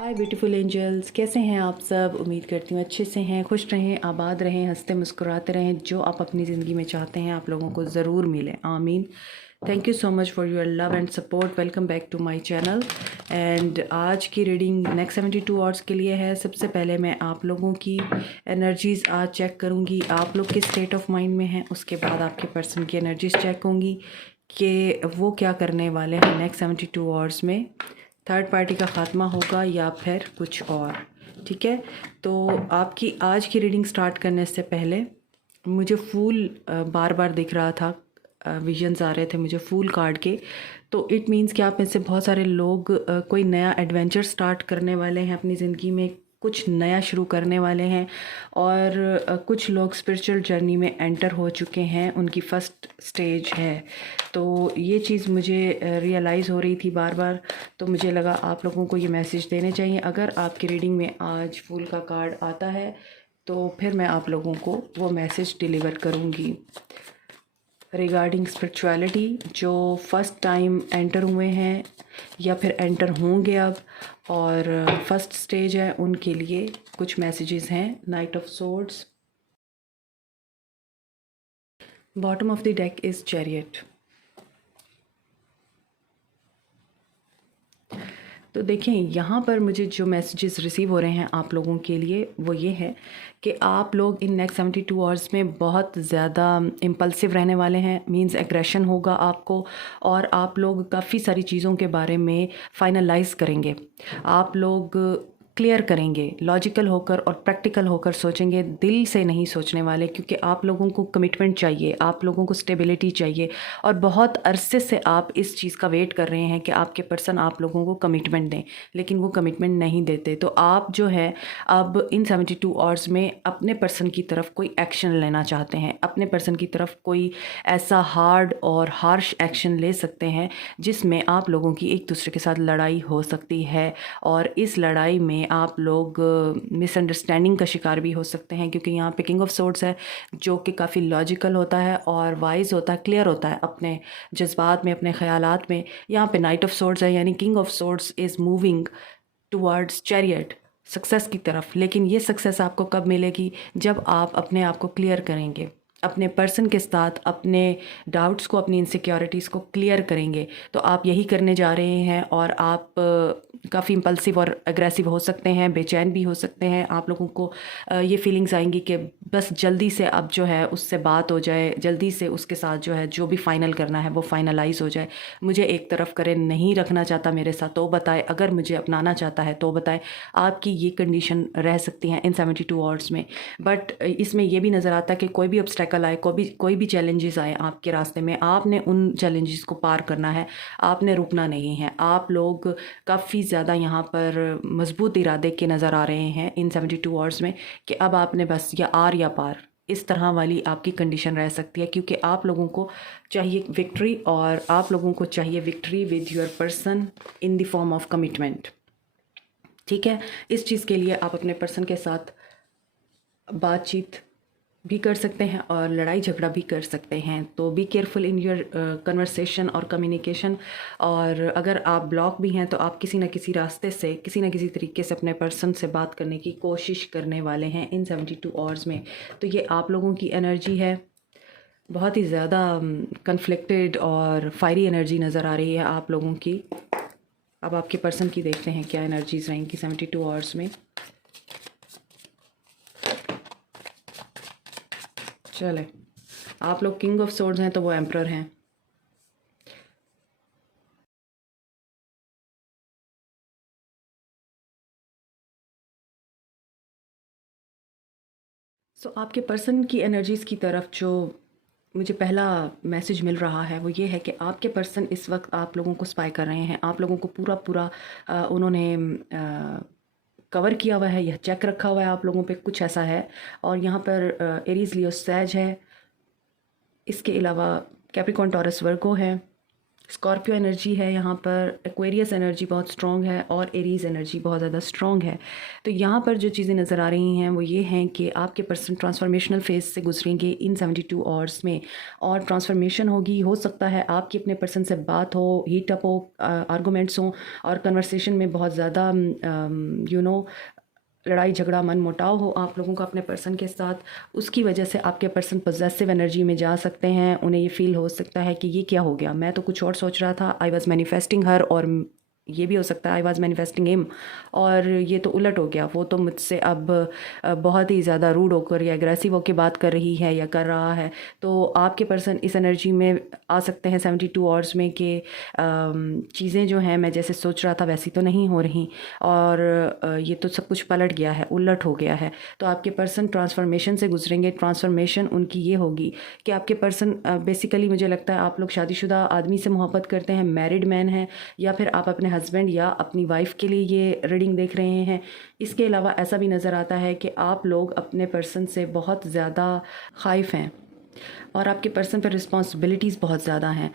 हाय beautiful angels, कैसे हैं आप सब। उम्मीद करती हूँ अच्छे से हैं, खुश रहें, आबाद रहें, हंसते मुस्कुराते रहें। जो आप अपनी ज़िंदगी में चाहते हैं आप लोगों को ज़रूर मिले, आमीन। Thank you so much for your love and support. Welcome back to my channel. And आज की रीडिंग नेक्स्ट 72 आवर्स के लिए है। सबसे पहले मैं आप लोगों की एनर्जीज़ आज चेक करूँगी, आप लोग किस स्टेट ऑफ माइंड में हैं। उसके बाद आपके पर्सन की एनर्जीज़ चेक होंगी कि वो क्या करने वाले हैं नेक्स्ट 72 आवर्स में। थर्ड पार्टी का ख़ात्मा होगा या फिर कुछ और, ठीक है। तो आपकी आज की रीडिंग स्टार्ट करने से पहले मुझे फूल बार बार दिख रहा था, विजन्स आ रहे थे मुझे फूल कार्ड के। तो इट मीन्स कि आप में से बहुत सारे लोग कोई नया एडवेंचर स्टार्ट करने वाले हैं अपनी ज़िंदगी में, कुछ नया शुरू करने वाले हैं। और कुछ लोग स्पिरिचुअल जर्नी में एंटर हो चुके हैं, उनकी फ़र्स्ट स्टेज है। तो ये चीज़ मुझे रियलाइज़ हो रही थी बार बार, तो मुझे लगा आप लोगों को ये मैसेज देने चाहिए। अगर आपकी रीडिंग में आज फूल का कार्ड आता है तो फिर मैं आप लोगों को वो मैसेज डिलीवर करूँगी रिगार्डिंग स्पिरिचुअलिटी। जो फर्स्ट टाइम एंटर हुए हैं या फिर एंटर होंगे अब और फर्स्ट स्टेज है, उनके लिए कुछ मैसेजेस हैं। Night of swords, bottom of the deck is chariot. तो देखें यहाँ पर मुझे जो मैसेजेस रिसीव हो रहे हैं आप लोगों के लिए वो ये है कि आप लोग इन नेक्स्ट 72 आवर्स में बहुत ज़्यादा इम्पल्सिव रहने वाले हैं। मींस एग्रेशन होगा आपको, और आप लोग काफ़ी सारी चीज़ों के बारे में फाइनलाइज करेंगे। आप लोग क्लियर करेंगे, लॉजिकल होकर और प्रैक्टिकल होकर सोचेंगे, दिल से नहीं सोचने वाले, क्योंकि आप लोगों को कमिटमेंट चाहिए, आप लोगों को स्टेबिलिटी चाहिए। और बहुत अरसे से आप इस चीज़ का वेट कर रहे हैं कि आपके पर्सन आप लोगों को कमिटमेंट दें, लेकिन वो कमिटमेंट नहीं देते। तो आप जो है अब इन 72 आवर्स में अपने पर्सन की तरफ कोई एक्शन लेना चाहते हैं, अपने पर्सन की तरफ कोई ऐसा हार्ड और हार्श एक्शन ले सकते हैं जिसमें आप लोगों की एक दूसरे के साथ लड़ाई हो सकती है। और इस लड़ाई में आप लोग मिसअंडरस्टैंडिंग का शिकार भी हो सकते हैं, क्योंकि यहाँ पे किंग ऑफ सोर्ड्स है जो कि काफ़ी लॉजिकल होता है और वाइज होता है, क्लियर होता है अपने जज्बात में, अपने ख्यालात में। यहाँ पे नाइट ऑफ सोर्ड्स है, यानी king of swords is moving towards chariot, success की तरफ। लेकिन ये सक्सेस आपको कब मिलेगी? जब आप अपने आप को क्लियर करेंगे, अपने पर्सन के साथ अपने डाउट्स को, अपनी इनसिक्योरिटीज़ को क्लियर करेंगे। तो आप यही करने जा रहे हैं और आप काफ़ी इम्पल्सिव और अग्रेसिव हो सकते हैं, बेचैन भी हो सकते हैं। आप लोगों को ये फीलिंग्स आएंगी कि बस जल्दी से अब जो है उससे बात हो जाए, जल्दी से उसके साथ जो है जो भी फाइनल करना है वो फाइनलाइज हो जाए। मुझे एक तरफ करे, नहीं रखना चाहता मेरे साथ तो बताए, अगर मुझे अपनाना चाहता है तो बताए। आपकी ये कंडीशन रह सकती हैं इन 72 आवर्स में। बट इसमें यह भी नज़र आता है कि कोई भी ऑब्स्टेकल आए, कोई भी चैलेंजेस आए आपके रास्ते में, आपने उन चैलेंजेस को पार करना है, आपने रुकना नहीं है। आप लोग काफ़ी ज़्यादा यहाँ पर मजबूत इरादे के नज़र आ रहे हैं इन 72 आवर्स में कि अब आपने बस या आर या पार, इस तरह वाली आपकी कंडीशन रह सकती है। क्योंकि आप लोगों को चाहिए विक्ट्री, और आप लोगों को चाहिए victory with your person in the form of commitment, ठीक है। इस चीज़ के लिए आप अपने पर्सन के साथ बातचीत भी कर सकते हैं और लड़ाई झगड़ा भी कर सकते हैं। तो be careful in your conversation और कम्युनिकेशन। और अगर आप ब्लॉक भी हैं तो आप किसी न किसी रास्ते से, किसी न किसी तरीके से अपने पर्सन से बात करने की कोशिश करने वाले हैं इन 72 आवर्स में। तो ये आप लोगों की एनर्जी है, बहुत ही ज़्यादा कन्फ्लिक्टेड और फायरी एनर्जी नज़र आ रही है आप लोगों की। अब आपके पर्सन की देखते हैं क्या एनर्जीज रहेंगी 72 आवर्स में। चले, आप लोग किंग ऑफ सोर्ड्स हैं तो वो एम्परर हैं। आपके पर्सन की एनर्जीज़ की तरफ जो मुझे पहला मैसेज मिल रहा है वो ये है कि आपके पर्सन इस वक्त आप लोगों को स्पाई कर रहे हैं। आप लोगों को पूरा पूरा उन्होंने कवर किया हुआ है, यह चेक रखा हुआ है आप लोगों पे, कुछ ऐसा है। और यहाँ पर एरीज लियो सैज है, इसके अलावा कैप्रिकॉर्न टॉरस वर्गो है, स्कॉर्पियो एनर्जी है यहाँ पर, एक्वेरियस एनर्जी बहुत स्ट्रॉन्ग है और एरीज़ एनर्जी बहुत ज़्यादा स्ट्रॉन्ग है। तो यहाँ पर जो चीज़ें नज़र आ रही हैं वो ये हैं कि आपके पर्सन ट्रांसफॉर्मेशनल फेज से गुजरेंगे इन 72 आवर्स में, और ट्रांसफॉर्मेशन होगी। हो सकता है आपकी अपने पर्सन से बात हो, हीट अप हो, आर्गूमेंट्स हों और कन्वर्सेशन में बहुत ज़्यादा लड़ाई झगड़ा मन मुटाव हो आप लोगों का अपने पर्सन के साथ। उसकी वजह से आपके पर्सन पॉजेसिव एनर्जी में जा सकते हैं। उन्हें ये फील हो सकता है कि ये क्या हो गया, मैं तो कुछ और सोच रहा था, आई वॉज मैनिफेस्टिंग हर, और ये भी हो सकता है आई वॉज मैनिफेस्टिंग हिम, और ये तो उलट हो गया, वो तो मुझसे अब बहुत ही ज़्यादा रूड होकर या एग्रेसिव होकर बात कर रही है या कर रहा है। तो आपके पर्सन इस एनर्जी में आ सकते हैं 72 आवर्स में कि चीज़ें जो हैं मैं जैसे सोच रहा था वैसी तो नहीं हो रही, और ये तो सब कुछ पलट गया है, उलट हो गया है। तो आपके पर्सन ट्रांसफॉर्मेशन से गुजरेंगे। ट्रांसफॉर्मेशन उनकी ये होगी कि आपके पर्सन बेसिकली मुझे लगता है आप लोग शादीशुदा आदमी से मोहब्बत करते हैं, मैरिड मैन हैं, या फिर आप अपने हस्बैंड या अपनी वाइफ के लिए ये रीडिंग देख रहे हैं। इसके अलावा ऐसा भी नज़र आता है कि आप लोग अपने पर्सन से बहुत ज़्यादा खाइफ हैं और आपके पर्सन पर रिस्पॉन्सिबिलिटीज़ बहुत ज़्यादा हैं।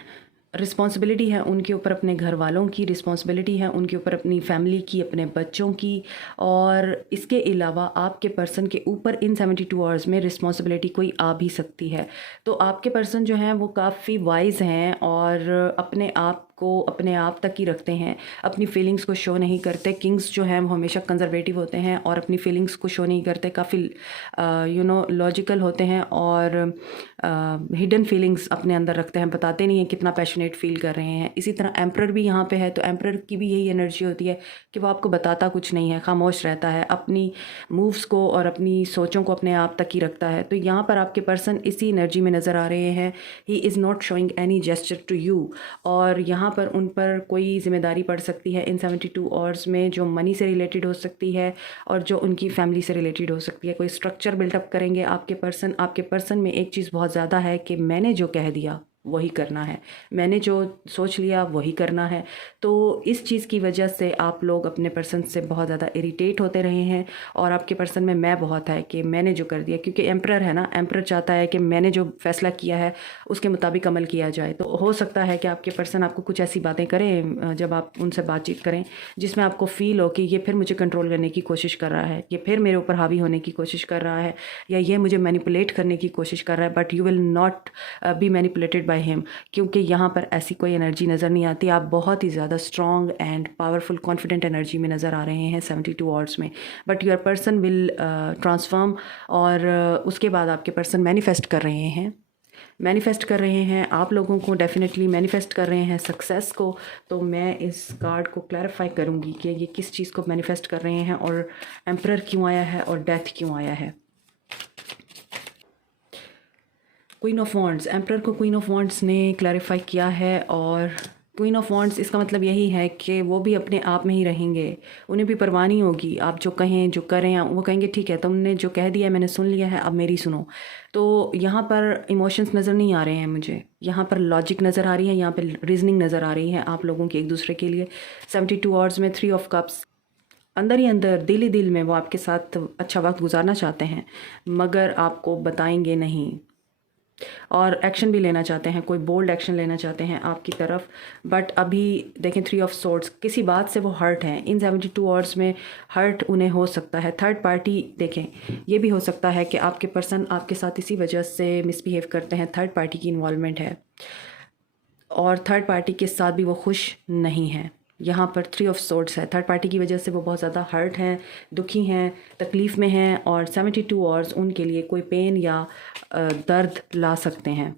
रिस्पॉन्सिबिलिटी है उनके ऊपर अपने घर वालों की, रिस्पॉन्सिबिलिटी है उनके ऊपर अपनी फैमिली की, अपने बच्चों की, और इसके अलावा आपके पर्सन के ऊपर इन 72 आवर्स में रिस्पॉन्सिबिलिटी कोई आ भी सकती है। तो आपके पर्सन जो हैं वो काफ़ी वाइज हैं और अपने आप को अपने आप तक ही रखते हैं, अपनी फीलिंग्स को शो नहीं करते। किंग्स जो हैं वो हमेशा कंजर्वेटिव होते हैं और अपनी फीलिंग्स को शो नहीं करते, काफ़ी लॉजिकल होते हैं और हिडन फीलिंग्स अपने अंदर रखते हैं, बताते नहीं हैं कितना पैशनेट फील कर रहे हैं। इसी तरह एम्परर भी यहाँ पे है, तो एम्परर की भी यही एनर्जी होती है कि वो आपको बताता कुछ नहीं है, खामोश रहता है, अपनी मूव्स को और अपनी सोचों को अपने आप तक ही रखता है। तो यहाँ पर आपके पर्सन इसी एनर्जी में नज़र आ रहे हैं। He is not showing any gesture to you, और यहाँ पर उन पर कोई ज़िम्मेदारी पड़ सकती है इन 72 आवर्स में, जो मनी से रिलेटेड हो सकती है और जो उनकी फैमिली से रिलेटेड हो सकती है। कोई स्ट्रक्चर बिल्डअप करेंगे आपके पर्सन। आपके पर्सन में एक चीज़ बहुत ज़्यादा है कि मैंने जो कह दिया वही करना है, मैंने जो सोच लिया वही करना है। तो इस चीज़ की वजह से आप लोग अपने पर्सन से बहुत ज़्यादा इरिटेट होते रहे हैं, और आपके पर्सन में मैं बहुत है कि मैंने जो कर दिया, क्योंकि एम्परर है ना, एम्परर चाहता है कि मैंने जो फैसला किया है उसके मुताबिक अमल किया जाए। तो हो सकता है कि आपके पर्सन आपको कुछ ऐसी बातें करें जब आप उनसे बातचीत करें जिसमें आपको फ़ील हो कि ये फिर मुझे कंट्रोल करने की कोशिश कर रहा है, ये फिर मेरे ऊपर हावी होने की कोशिश कर रहा है, या ये मुझे मैनिपुलेट करने की कोशिश कर रहा है, but you will not be manipulated by him, क्योंकि यहाँ पर ऐसी कोई एनर्जी नज़र नहीं आती। आप बहुत ही ज़्यादा strong and powerful confident energy में नज़र आ रहे हैं 72 आवर्स में। But your person will transform, और उसके बाद आपके पर्सन मैनिफेस्ट कर रहे हैं, मैनिफेस्ट कर रहे हैं आप लोगों को, डेफिनेटली मैनिफेस्ट कर रहे हैं सक्सेस को। तो मैं इस कार्ड को क्लैरिफाई करूँगी कि ये किस चीज़ को मैनिफेस्ट कर रहे हैं, और एम्परर क्यों आया है और डेथ क्यों आया है। क्वीन ऑफ वॉन्ड्स, एम्परर को क्वीन ऑफ वॉन्ड्स ने क्लैरिफाई किया है, और क्वीन ऑफ वॉन्ड्स इसका मतलब यही है कि वो भी अपने आप में ही रहेंगे, उन्हें भी परवाह नहीं होगी आप जो कहें जो करें। वो कहेंगे ठीक है, तुमने जो कह दिया है मैंने सुन लिया है, अब मेरी सुनो। तो यहाँ पर इमोशंस नज़र नहीं आ रहे हैं मुझे, यहाँ पर लॉजिक नज़र आ रही है, यहाँ पर रीजनिंग नज़र आ रही है आप लोगों की एक दूसरे के लिए। 72 आवर्स में 3 ऑफ कप्स, अंदर ही अंदर दिल ही दिल में वो आपके साथ अच्छा वक्त गुजारना चाहते हैं, मगर आपको बताएंगे नहीं, और एक्शन भी लेना चाहते हैं, कोई बोल्ड एक्शन लेना चाहते हैं आपकी तरफ। बट अभी देखें 3 ऑफ सोर्ड्स, किसी बात से वो हर्ट हैं। इन 72 आवर्स में हर्ट उन्हें हो सकता है। थर्ड पार्टी, देखें ये भी हो सकता है कि आपके पर्सन आपके साथ इसी वजह से मिसबिहेव करते हैं, थर्ड पार्टी की इन्वॉल्वमेंट है, और थर्ड पार्टी के साथ भी वो खुश नहीं है। यहाँ पर 3 ऑफ सोर्ड्स है, थर्ड पार्टी की वजह से वो बहुत ज़्यादा हर्ट हैं, दुखी हैं, तकलीफ़ में हैं, और 72 आवर्स उनके लिए कोई पेन या दर्द ला सकते हैं।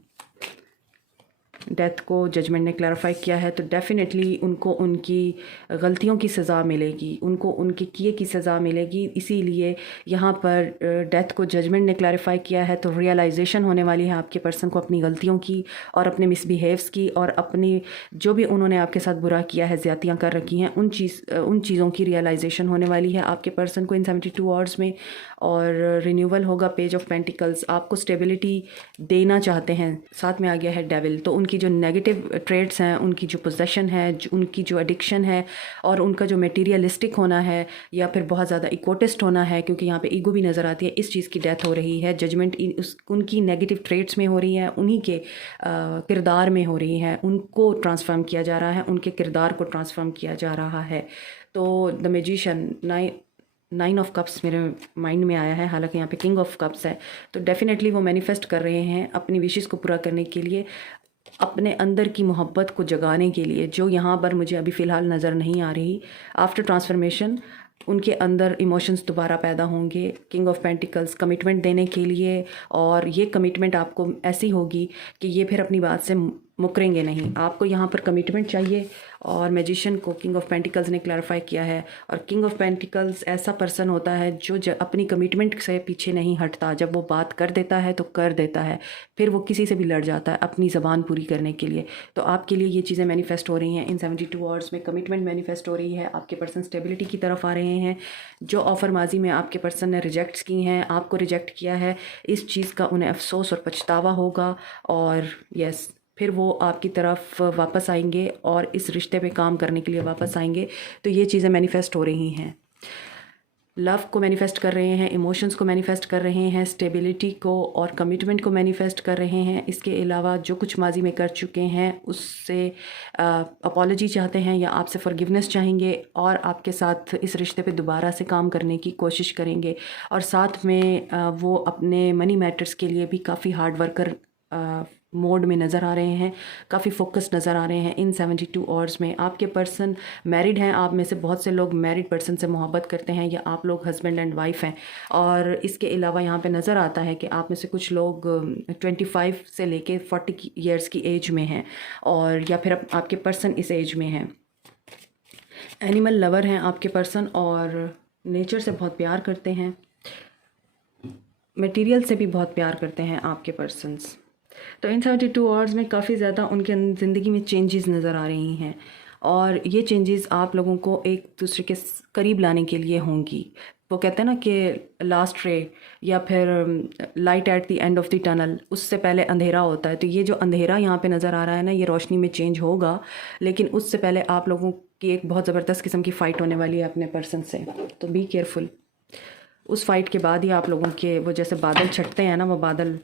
डेथ को जजमेंट ने क्लैरिफाई किया है, तो डेफिनेटली उनको उनकी गलतियों की सज़ा मिलेगी, उनको उनके किए की सज़ा मिलेगी। इसीलिए यहाँ पर डेथ को जजमेंट ने क्लैरिफाई किया है, तो रियलाइजेशन होने वाली है आपके पर्सन को अपनी गलतियों की और अपने मिसबिहेव्स की, और अपनी जो भी उन्होंने आपके साथ बुरा किया है, ज़्यादतियाँ कर रखी हैं, उन चीज़ों की रियलाइजेशन होने वाली है आपके पर्सन को इन 72 आवर्स में। और रिन्यूअल होगा। पेज ऑफ पेंटिकल्स आपको स्टेबिलिटी देना चाहते हैं, साथ में आ गया है डेविल, तो उनकी उनकी जो नेगेटिव ट्रेड्स हैं, उनकी जो पोजेशन है, उनकी जो एडिक्शन है, और उनका जो मटेरियलिस्टिक होना है या फिर बहुत ज़्यादा इकोटिस्ट होना है, क्योंकि यहाँ पे ईगो भी नज़र आती है, इस चीज़ की डेथ हो रही है। जजमेंट उनकी नेगेटिव ट्रेड्स में हो रही है, उन्हीं के किरदार में हो रही है, उनको ट्रांसफॉर्म किया जा रहा है, उनके किरदार को ट्रांसफॉर्म किया जा रहा है। तो द मैजिशियन, 9 ऑफ कप्स मेरे माइंड में आया है, हालांकि यहाँ पे किंग ऑफ कप्स है। तो डेफिनेटली वो मैनिफेस्ट कर रहे हैं अपनी विशेस को पूरा करने के लिए, अपने अंदर की मोहब्बत को जगाने के लिए, जो यहाँ पर मुझे अभी फ़िलहाल नज़र नहीं आ रही। आफ्टर ट्रांसफॉर्मेशन उनके अंदर इमोशंस दोबारा पैदा होंगे, किंग ऑफ पेंटिकल्स कमिटमेंट देने के लिए, और ये कमिटमेंट आपको ऐसी होगी कि ये फिर अपनी बात से मुकरेंगे नहीं। आपको यहाँ पर कमिटमेंट चाहिए, और मैजिशियन को किंग ऑफ पेंटिकल्स ने क्लैरिफाई किया है। और किंग ऑफ पेंटिकल्स ऐसा पर्सन होता है जो अपनी कमिटमेंट से पीछे नहीं हटता। जब वो बात कर देता है तो कर देता है, फिर वो किसी से भी लड़ जाता है अपनी ज़बान पूरी करने के लिए। तो आपके लिए ये चीज़ें मैनिफेस्ट हो रही हैं इन 72 आवर्स में। कमिटमेंट मैनिफेस्ट हो रही है, आपके पर्सन स्टेबिलिटी की तरफ आ रहे हैं। जो ऑफ़र माजी में आपके पर्सन ने रिजेक्ट्स की हैं, आपको रिजेक्ट किया है, इस चीज़ का उन्हें अफसोस और पछतावा होगा, और यस, फिर वो आपकी तरफ वापस आएंगे और इस रिश्ते पे काम करने के लिए वापस आएंगे। तो ये चीज़ें मैनिफेस्ट हो रही हैं। लव को मैनिफेस्ट कर रहे हैं, इमोशंस को मैनिफेस्ट कर रहे हैं, स्टेबिलिटी को और कमिटमेंट को मैनिफेस्ट कर रहे हैं। इसके अलावा जो कुछ माजी में कर चुके हैं उससे अपॉलॉजी चाहते हैं या आपसे फॉरगिवनेस चाहेंगे, और आपके साथ इस रिश्ते पे दोबारा से काम करने की कोशिश करेंगे। और साथ में वो अपने मनी मैटर्स के लिए भी काफ़ी हार्ड वर्कर मोड में नज़र आ रहे हैं, काफ़ी फोकस नज़र आ रहे हैं इन 72 आवर्स में। आपके पर्सन मैरिड हैं, आप में से बहुत से लोग मैरिड पर्सन से मोहब्बत करते हैं, या आप लोग हस्बैंड एंड वाइफ हैं। और इसके अलावा यहाँ पे नज़र आता है कि आप में से कुछ लोग 25 से लेके 40 ईयर्स की एज में हैं, और या फिर आपके पर्सन इस एज में हैं। एनिमल लवर हैं आपके पर्सन, और नेचर से बहुत प्यार करते हैं, मटेरियल से भी बहुत प्यार करते हैं आपके पर्सन्स। तो इन 72 आवर्स में काफ़ी ज़्यादा उनके ज़िंदगी में चेंजेस नज़र आ रही हैं, और ये चेंजेस आप लोगों को एक दूसरे के करीब लाने के लिए होंगी। वो कहते हैं ना कि लास्ट रे या फिर light at the end of the tunnel, उससे पहले अंधेरा होता है। तो ये जो अंधेरा यहाँ पे नज़र आ रहा है ना, ये रोशनी में चेंज होगा, लेकिन उससे पहले आप लोगों की एक बहुत ज़बरदस्त किस्म की फ़ाइट होने वाली है अपने पर्सन से। तो बी केयरफुल। उस फाइट के बाद ही आप लोगों के वो जैसे बादल छटते हैं ना, वो बादल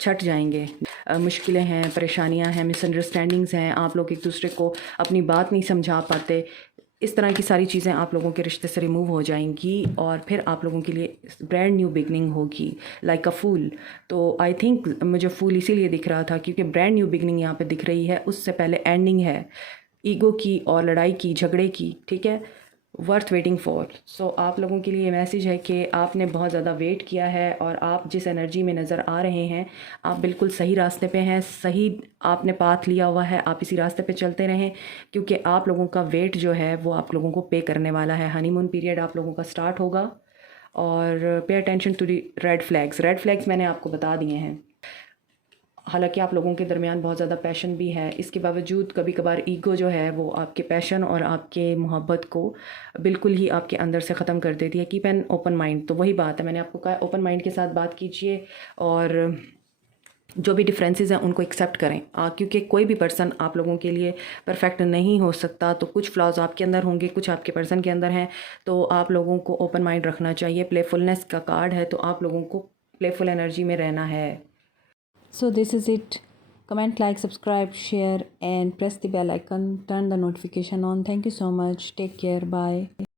छट जाएंगे। मुश्किलें हैं, परेशानियां हैं, मिसअंडरस्टैंडिंग्स हैं, आप लोग एक दूसरे को अपनी बात नहीं समझा पाते, इस तरह की सारी चीज़ें आप लोगों के रिश्ते से रिमूव हो जाएंगी, और फिर आप लोगों के लिए ब्रांड न्यू बिगनिंग होगी, लाइक अ फूल। तो आई थिंक मुझे फूल इसीलिए दिख रहा था क्योंकि ब्रांड न्यू बिगनिंग यहाँ पे दिख रही है, उससे पहले एंडिंग है ईगो की और लड़ाई की, झगड़े की, ठीक है, वर्थ वेटिंग फॉर। सो आप लोगों के लिए मैसेज है कि आपने बहुत ज़्यादा वेट किया है, और आप जिस एनर्जी में नज़र आ रहे हैं आप बिल्कुल सही रास्ते पे हैं, सही आपने पाथ लिया हुआ है, आप इसी रास्ते पे चलते रहें, क्योंकि आप लोगों का वेट जो है वो आप लोगों को पे करने वाला है। हनीमून पीरियड आप लोगों का स्टार्ट होगा, और pay attention to the red flags. Red flags मैंने आपको बता दिए हैं। हालांकि आप लोगों के दरमियान बहुत ज़्यादा पैशन भी है, इसके बावजूद कभी कभार ईगो जो है वो आपके पैशन और आपके मोहब्बत को बिल्कुल ही आपके अंदर से ख़त्म कर देती है। Keep an open mind. तो वही बात है, मैंने आपको कहा ओपन माइंड के साथ बात कीजिए, और जो भी डिफरेंसेस हैं उनको एक्सेप्ट करें, क्योंकि कोई भी पर्सन आप लोगों के लिए परफेक्ट नहीं हो सकता। तो कुछ फ्लॉज आपके अंदर होंगे, कुछ आपके पर्सन के अंदर हैं, तो आप लोगों को ओपन माइंड रखना चाहिए। प्लेफुलनेस का कार्ड है, तो आप लोगों को प्लेफुल एनर्जी में रहना है। So this is it. Comment, like, subscribe, share and press the bell icon. Turn the notification on. Thank you so much. Take care. Bye.